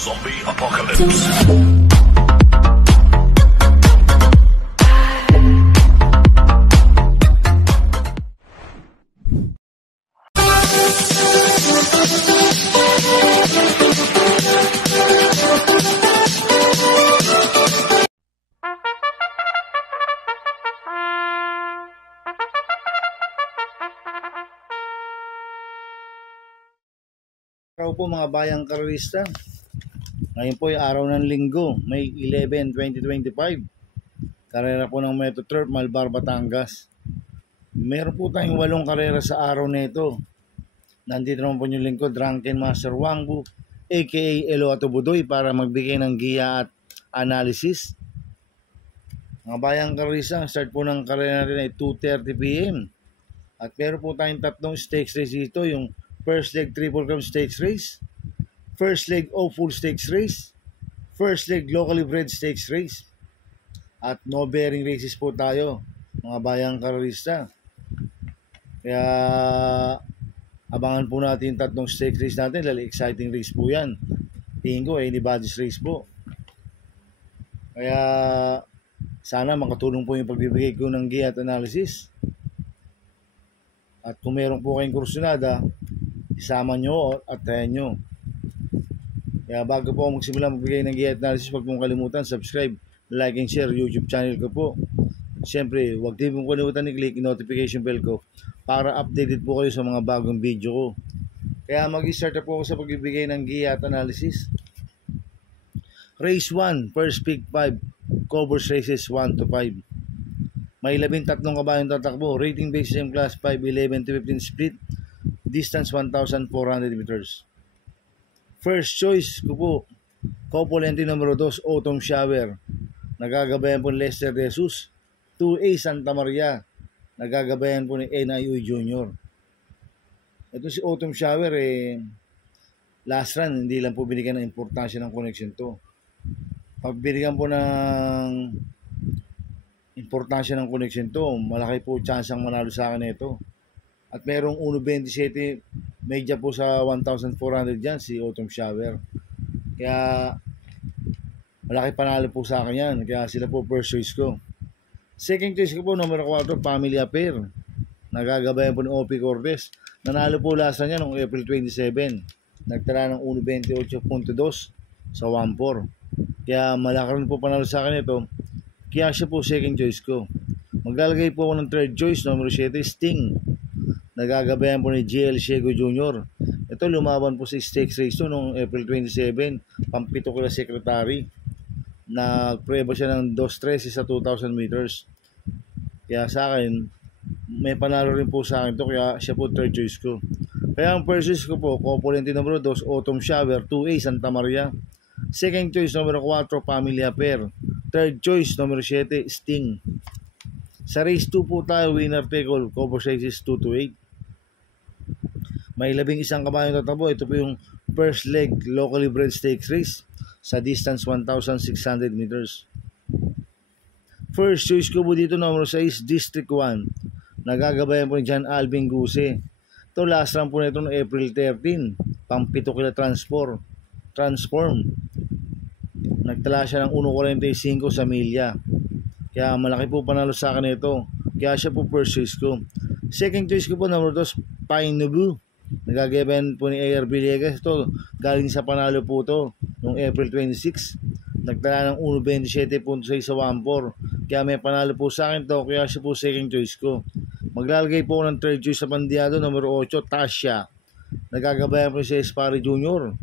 Zombie Apocalypse. Araw po mga bayang karerista. Ngayon po ay araw ng linggo, May 11, 2025. Karera po ng Metro Turf, Malbar, Batangas. Meron po tayong 8 karera sa araw nito. Nandito naman po yung lingkod, Drunken Master Wangbu, aka Elo Atubudoy, para magbigay ng giya at analysis. Mga bayang karerista, start po ng karera natin ay 2:30 PM. At meron po tayong 3 stakes race dito, yung first leg Triple Crown Stakes Race, first leg O-Full Stakes Race, first leg Locally Bred Stakes Race, at no bearing races po tayo, mga bayang karerista. Kaya abangan po natin yung 3 stakes race natin, dahil exciting race po yan. Tingin ko anybody's race po. Kaya sana makatulong po yung pagbibigay ko ng giya at analysis. At kung meron po kayong kursunada, isama nyo at tayo nyo. Kaya bago po ako magsimula magbigay ng giya at analysis, huwag mong kalimutan subscribe, like and share YouTube channel ko po. Siyempre, huwag din pong kalimutan i-click notification bell ko para updated po kayo sa mga bagong video ko. Kaya mag-start na po ako sa pagbibigay ng giya at analysis. Race 1, first pick 5, covers races 1 to 5. May 13 kabayong tatakbo, rating based on class 5, 11 to 15 split, distance 1,400 meters. First choice ko po, Copolente numero 2, Autumn Shower. Nagagabayan po ni Lester De Jesus. 2A Santa Maria. Nagagabayan po ni NIU Jr. Ito si Autumn Shower, last run, hindi lang po binigyan ng importansya ng connection to. Pag binigyan po ng importansya ng connection to, malaki po chance ang manalo sa akin ito. At merong 1.27 medya po sa 1,400 dyan si Autumn Shower. Kaya malaki panalo po sa akin yan. Kaya sila po first choice ko. Second choice ko po, numero 4, Family Affair. Nagagabayan po ni O.P. Cortez. Nanalo po last niya noong April 27. Nagtala ng 1.28.2 sa 1.4. Kaya malaki rin po panalo sa akin ito. Kaya siya po second choice ko. Maglalagay po ako ng third choice, numero 7, Sting. Nagagabayan po ni GL Shego Jr. Ito lumaban po sa stakes race to noong April 27, pampito ko na secretary. Nagpreba siya ng 2.13 sa 2,000 meters. Kaya sa akin, may panalo rin po sa akin to, kaya siya po third choice ko. Kaya ang first choice ko po, Copolente numero 2, Autumn Shower, 2A Santa Maria. Second choice, numero 4, Family Affair. Third choice, numero 7, Sting. Sa race 2 po tayo, winner take all, cover sizes 2 to 8. May 11 kabayong tatakbo. Ito po yung first leg locally bred stakes race sa distance 1,600 meters. First choice ko po dito, numero 6, District 1. Nagagabayan po ni John Alvin Guse. Ito last run po nito noong April 13. Pampito kila Transform. Nagtala siya ng 1.45 sa milya. Kaya malaki po panalo sa akin ito. Kaya siya po first choice ko. Second choice ko po, number 2, Pine Nubu. Nagagabayan po ni A.R. Villegas. Ito, galing sa panalo po ito noong April 26. Nagtala ng 1.27.6 sa 1.4. Kaya may panalo po sa akin ito. Kaya siya po second choice ko. Maglalagay po ng third choice sa pandiado, numero 8, Tasha. Nagagabayan po si Espari Jr.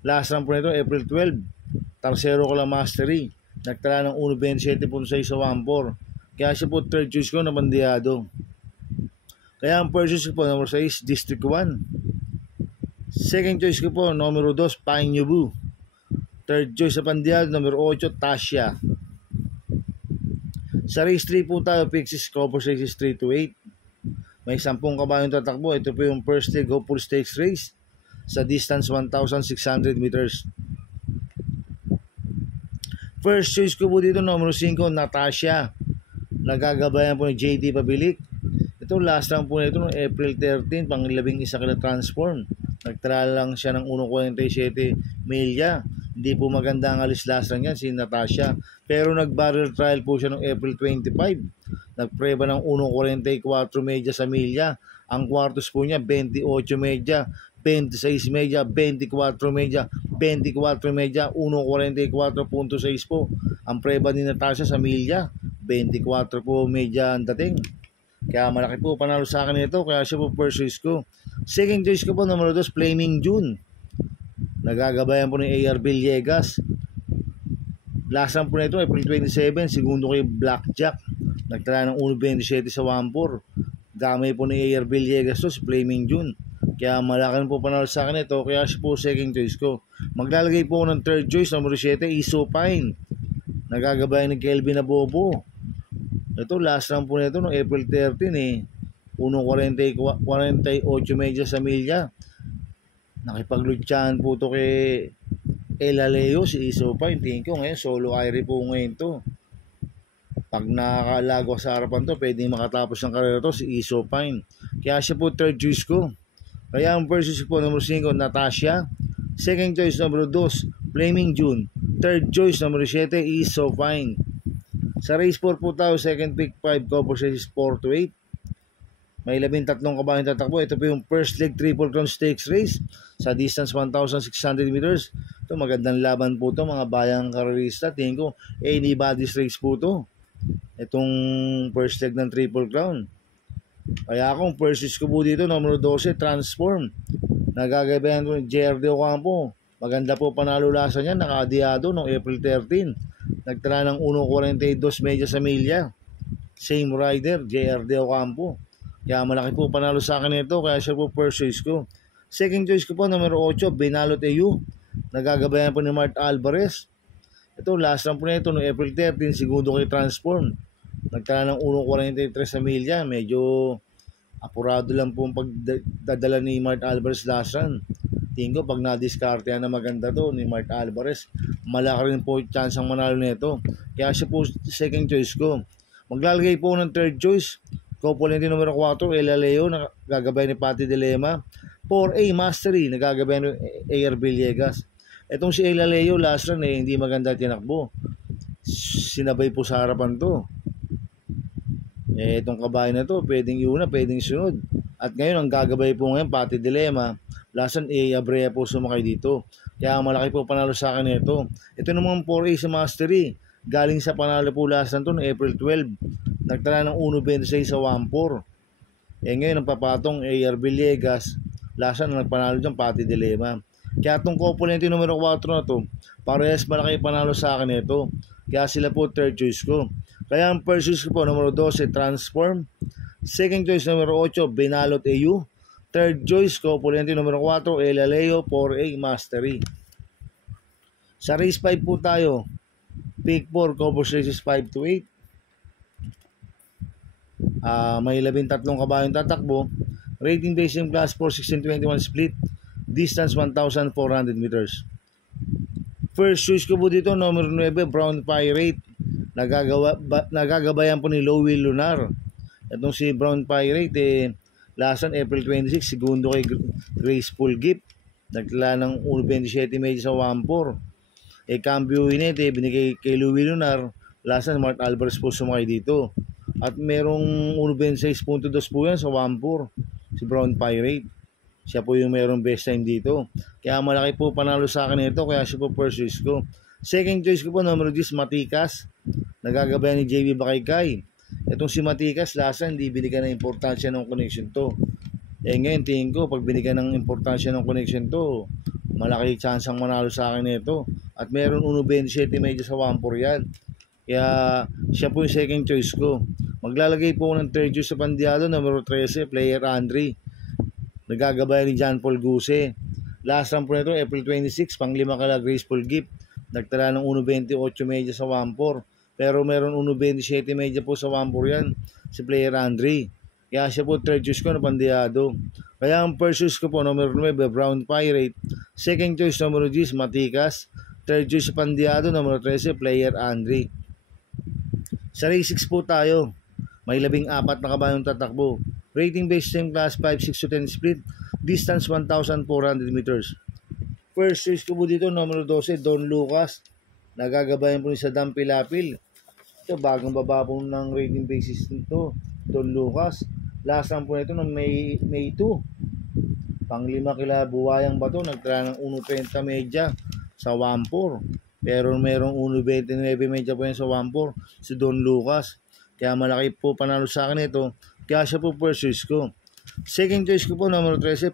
Last run po nito, April 12. Tercero ko lang Mastery. Nagtala ng 1.27.6 sa 1.4. Kaya siya po third choice ko na pandiado. Kaya ang first choice ko po, number 6, District 1. Second choice ko po, numero 2, Pine Nubu. Third choice sa pandiado, numero 8, Tasha. Sa race 3 po tayo, Pixis cover races 3 to 8. May 10 kabayong tatakbo. Ito po yung first leg Hopeful Stakes race sa distance 1,600 meters. First choice ko po dito, numero 5, Natasha. Nagagabayan po ni JD Pabilik. Ito last round po nito noong April 13, pang 11 kila Transform. Nagtala lang siya ng 1.47 milya. Hindi po maganda ang alislasang yan, si Natasha. Pero nag-barrel trial po siya noong April 25. Nagpreba ng 1.44 media sa milya. Ang quartos po niya, 28 media, 26 media, 24 media, 24 media, 1.44.6 po. Ang preba ni Natasha sa milya, 24 po media ang dating. Kaya malaki po panalo sa akin ito, kaya siya po first choice ko. Second choice ko po, numero 2, Flaming June. Nagagabayan po ni AR Villegas. Last run po na ito, April 27, segundo kay Blackjack. Nagtala ng 1.27 sa 1.4. Damay po ni AR Villegas to, si Flaming June. Kaya malaki po panalo sa akin ito, kaya siya po second choice ko. Maglalagay po ng third choice, numero 7, Isopine. Nagagabayan ni Kelvin Abobo. Ito, last run po na ito, no, April 13 1.48 media sa milya. Nakipaglutsahan po ito kay Elaleo, si Isopine. Tingin ko ngayon, solo Irie po ngayon to. Pag nakakalago sa harapan to, pwedeng makatapos ng karera to, si Isopine. Kaya siya po third choice ko. Kaya ang first choice po, number 5, Natasha. Second choice, number 2, Flaming June. Third choice, number 7, Isopine. Sa race 4 po tayo, second pick 5, cover says 4-8. May 13 kabayan tatakbo. Ito po yung first leg Triple Crown Stakes race sa distance 1,600 meters. Ito magandang laban po ito, mga bayang karerista. Tingin ko anybody's race po ito. Itong first leg ng Triple Crown. Kaya akong first choice ko po dito, numero 12, Transform. Nagagabayan ko ni JR De Ocampo. Maganda po panalulasan niya, nakadiyado noong April 13. Nagtala ng 1.42 media sa milya. Same rider, JR De Ocampo. Kaya malaki po panalo sa akin ito, kaya siya po first choice ko. Second choice ko po, numero 8, Benalot EU. Nagagabayan po ni Mart Alvarez. Ito, last run po na ito, noong April 13, segundo kay Transform. Nagtala ng 1.43 sa milya. Medyo apurado lang po ang pagdadala ni Mart Alvarez last run. Tingin ko, pag na-discard yan na maganda to ni Mart Alvarez, malaki rin po chance ang manalo nito. Kaya siya po second choice ko. Maglalagay po ng third choice. Componente numero 4, Elaleo, nagagabay ni Patty Dilema. 4A, Mastery, nagagabay ni AR Villegas. Itong si Elaleo, last run hindi maganda tinakbo. Sinabay po sa harapan to. Itong kabayan na to, pwedeng iuna, pwedeng sunod. At ngayon, ang gagabay po ngayon, Patty Dilema. Last run, Abrea po sumakay dito. Kaya malaki po panalo sa akin ito. Ito naman 4A sa Mastery. Galing sa panalo po last run to, no April 12. Nagtala ng 1.26 sa 1.4. Ngayon ang papatong AR Villegas. Lasa na nagpanalo dyan, Patty Dilema. Kaya itong componente numero 4 na to, parehas malaki panalo sa akin ito. Kaya sila po third choice ko. Kaya ang first choice ko po, numero 12, Transform. Second choice, numero 8, Benalot EU. Third choice, componente numero 4, Elaleo, 4A, Mastery. Sa race 5 po tayo. Pick 4, cover races 5-8. May 13 kabayong tatakbo. Rating based in class 4, 16-21 split. Distance 1,400 meters. First choice ko po dito, number 9, Brown Pirate. Nagagabayan po ni Louie Lunar. Itong si Brown Pirate, lasan April 26, segundo kay Graceful Gift. Nagtala ng 1.27 media sa 1.4. Cambio init, binigay kay Louie Lunar. Lasan Mart Alvarez po sumakay dito. At merong 1.6.2 po yan sa 1.4. Si Brown Pirate. Siya po yung merong best time dito. Kaya malaki po panalo sa akin ito. Kaya siya po first choice ko. Second choice ko po, numero 10, Matikas. Nagagabayan ni JB Bakaykay. Itong si Matikas, lasa hindi binigyan ng importansya ng connection to. Ngayon tingin ko, pag binigyan ng importansya ng connection to, malaki chance ang manalo sa akin ito. At meron 1.27 medyo sa 1.4 yan. Kaya siya po yung second choice ko. Maglalagay po ng third choice sa Pandiado, numero 13, Player Andre. Nagagabayan ni John Paul Guse. Last run po nito, April 26, pang-5 kala Graceful Gift. Nagtala ng 1.28 medya sa 1.4. Pero meron 1.27 medya po sa 1.4 yan, si Player Andre. Kaya siya po third choice ko na Pandiado. Kaya ang first choice ko po, numero 9, Brown Pirate. Second choice, numero 10, Matikas. Third choice sa Pandiado, numero 13, Player Andre. Sa race 6 po tayo. May 14 na kabayong tatakbo. Rating based same class 5, 6 to 10 split. Distance 1,400 meters. First choice ko po dito, numero 12, Don Lucas. Nagagabayan po ni Saddam Pilapil. Ito, bagong baba po ng rating basis nito, Don Lucas. Last run po nito ng May 2. Pang-5 kila Buwayang Bato, nagtala ng 1.30 medya sa 1.4. Pero merong 1.29 medya po yan sa 1.4, si Don Lucas. Kaya malaki po panalo sa akin ito. Kaya siya po first choice ko. Second choice ko po, numero 13,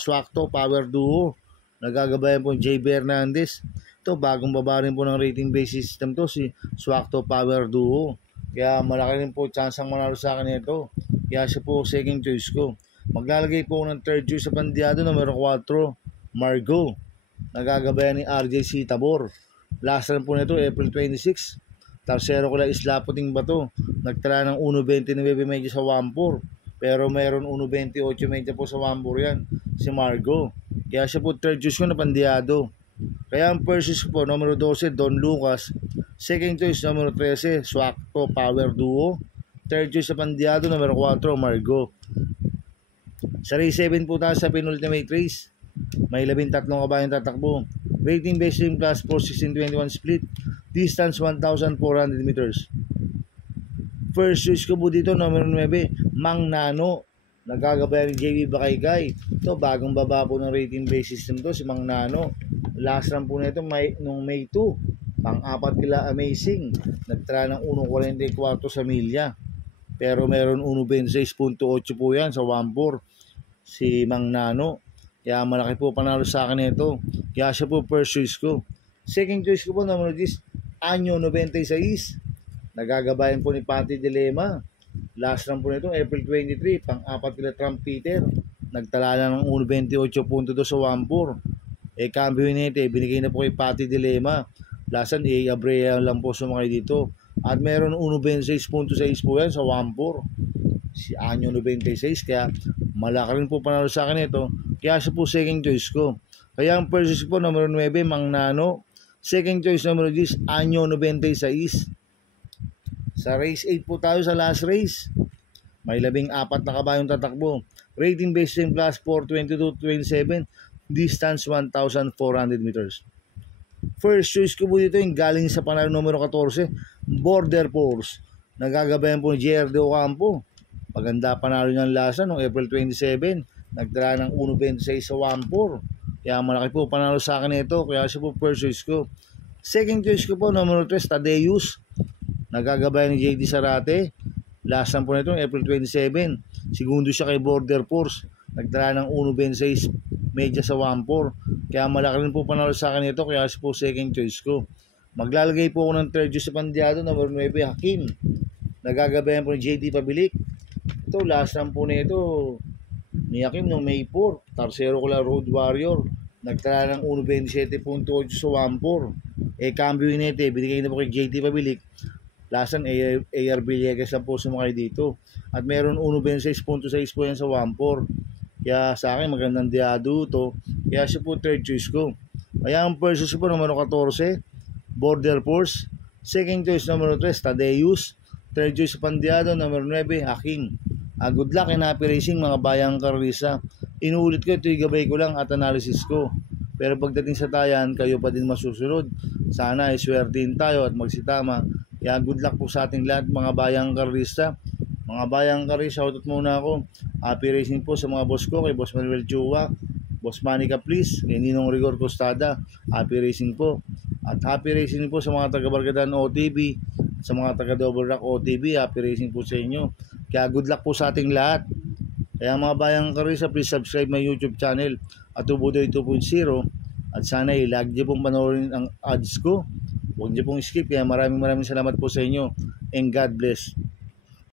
Swakto Power Duo. Nagagabayan po JB Hernandez. Ito, bagong baba rin po ng rating base system to, si Swakto Power Duo. Kaya malaki rin po chance ang manalo sa akin ito. Kaya siya po second choice ko. Maglalagay po ng third choice sa pandiado, numero 4, Margo. Nagagabayan ni RJC Tabor. Last run po nito, April 26. Tarsero ko lang Islaputing Bato. Nagtala ng 1.29 medya sa 1.4. Pero mayroon 1.28 medya po sa 1.4 yan, si Margo. Kaya siya po third choice ko na pandiado. Kaya ang first choice ko po, numero 12, Don Lucas. Second choice, numero 13, Swakto Power Duo. Third choice sa pandiado, numero 4, Margo. Sa race 7 po tayo sa penultimate race. May 13 kabayong tatakbo. Rating based in class 4, 16-21 split. Distance 1,400 meters. First choice ko po dito, numero 9, Mang Nano. Nagagabayan ni JB Bakaygay. Ito, bagong baba po ng rating based system to, si Mang Nano. Last run po nito nung May 2. Pang-4 kila Amazing. Nagtala ng 1.44 sa milya. Pero meron 1.26.8 po yan sa 1.4. Si Mang Nano. Kaya malaki po panalo sa akin ito. Kaya siya po first choice ko. Second choice ko po, numero 10, Anyo 96. Nagagabayan po ni Patty Dilema. Last run po nito, April 23. Pang-4 kila Trump Peter. Nagtala ng 1.28.2 sa 1.4. Cambio nito, binigay na po kay Patty Dilema. Last run, Abrea lang po sumakay dito. At meron 1.26.6 po yan sa 1.4. Si Anyo 96. Kaya malaki rin po panalo sa akin ito. Kaya siya po second choice ko. Kaya ang first choice po, numero 9, Mang Nano. Second choice, numero 10, Anyo 96. Sa race 8 po tayo sa last race. May 14 na kabayong tatakbo. Rating based in class 4, 22-27. Distance 1,400 meters. First choice ko po dito yung galing sa panalo numero 14, Border Force. Nagagabayan po ni JR De Ocampo. Maganda panalo niyang lasa noong April 27. Nagtala ng 1.26 sa 1.4. Kaya malaki po panalo sa akin ito. Kaya siya po first choice ko. Second choice ko po, numero 3, Tadeus. Nagagabayan ni JD Sarate. Last time po nito, April 27. Segundo siya kay Border Force. Nagtala ng 1.26 medya sa 1.4. Kaya malaki rin po panalo sa akin ito. Kaya siya po second choice ko. Maglalagay po ako ng third choice sa pandiado, numero 9, Hakim. Nagagabayan po ni JD Pabilik. Ito, last time po nito ni Hakim noong May 4. Tarsero ko lang Road Warrior. Nagtala ng 1.27.8 sa 1.4. Cambio nito, binigay na po kay JD Pabilik. Lasan AR Villegas lang po sumakay dito. At meron 1.26.6 po yan sa 1.4. Kaya sa akin magandang diado to. Kaya siya po third choice ko. Kaya ang first choice po, numero 14, Border Force. Second choice, numero 3, Tadeus. Third choice sa pandiado, numero 9, Hakim. Good luck and happy racing mga bayang karisa. Inuulit ko, ito igabay ko lang at analysis ko. Pero pagdating sa tayan, kayo pa din masusunod. Sana ay swertein tayo at magsitama. Kaya good luck po sa ating lahat mga bayang karista. Mga bayang karista, shoutout muna ako. Happy racing po sa mga boss ko, kay Boss Manuel Chua, Boss Manica Please, kay Ninong Rigor Costada. Happy racing po. At happy racing po sa mga taga-Bargadaan OTB, sa mga taga-Double Rock OTB. Happy racing po sa inyo. Kaya good luck po sa ating lahat. Kaya mga bayang karisa, please subscribe my YouTube channel at Tubudoy 2.0. At sana i-like nyo pong panoorin ang ads ko. Huwag nyo pong skip. Kaya maraming salamat po sa inyo. And God bless.